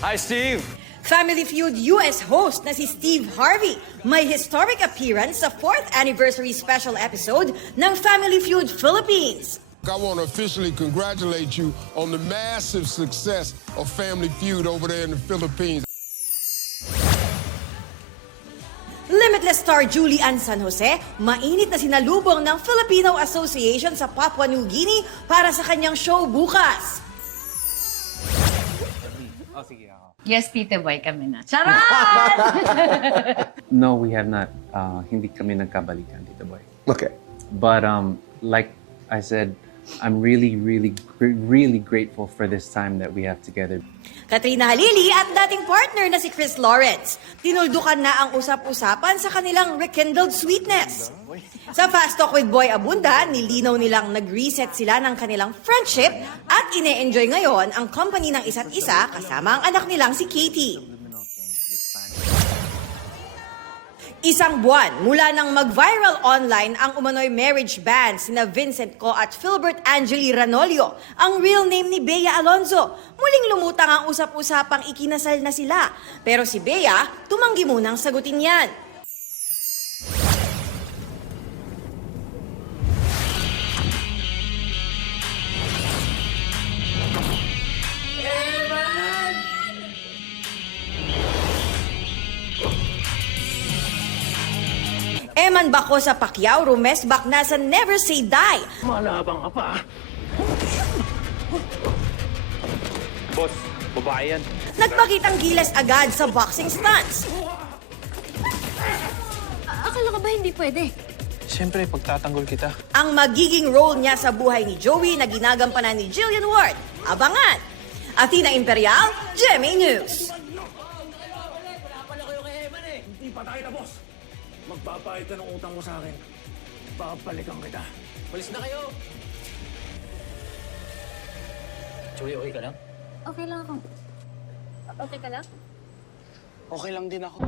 Hi, Steve! Family Feud US host na si Steve Harvey may historic appearance sa 4th anniversary special episode ng Family Feud Philippines. I want to officially congratulate you on the massive success of Family Feud over there in the Philippines. Limitless star Julie Ann San Jose, mainit na sinalubong ng Filipino Association sa Papua New Guinea para sa kanyang show bukas. Yes, Tito Boy kami na. Charot! No, we have not. Hindi kami nagkabalikan, Tito Boy. Okay. But like I said, I'm really grateful for this time that we have together. Katrina Halili at dating partner na si Chris Lawrence. Tinuldukan na ang usap-usapan sa kanilang rekindled sweetness. Sa Fast Talk with Boy Abunda, nilinaw nilang nag-reset sila ng kanilang friendship at ine-enjoy ngayon ang company ng isa't isa kasama ang anak nilang si Katie. Isang buwan mula nang mag-viral online ang umano'y marriage band sina Vincent Co at Philbert Angeli Ranolio, ang real name ni Bea Alonzo. Muling lumutang ang usap-usapang ikinasal na sila. Pero si Bea, tumanggi munang sagutin yan. Eman Bako sa Pacquiao, rumesbak na sa Never Say Die. Malabang ka pa. Boss, babae yan. Nagpakitang gilas agad sa boxing stunts. Akala ko ba hindi pwede? Siyempre, pagtatanggol kita. Ang magiging role niya sa buhay ni Joey na ginagampanan ni Jillian Ward. Abangan! Athena Imperial, GMA News. Hindi pa tayo tapos. Magbabayad ka ng utang mo sa akin. Babalikan kita. Malis na kayo! Joey, okay ka lang? Okay lang ako. Okay ka lang? Okay lang din ako.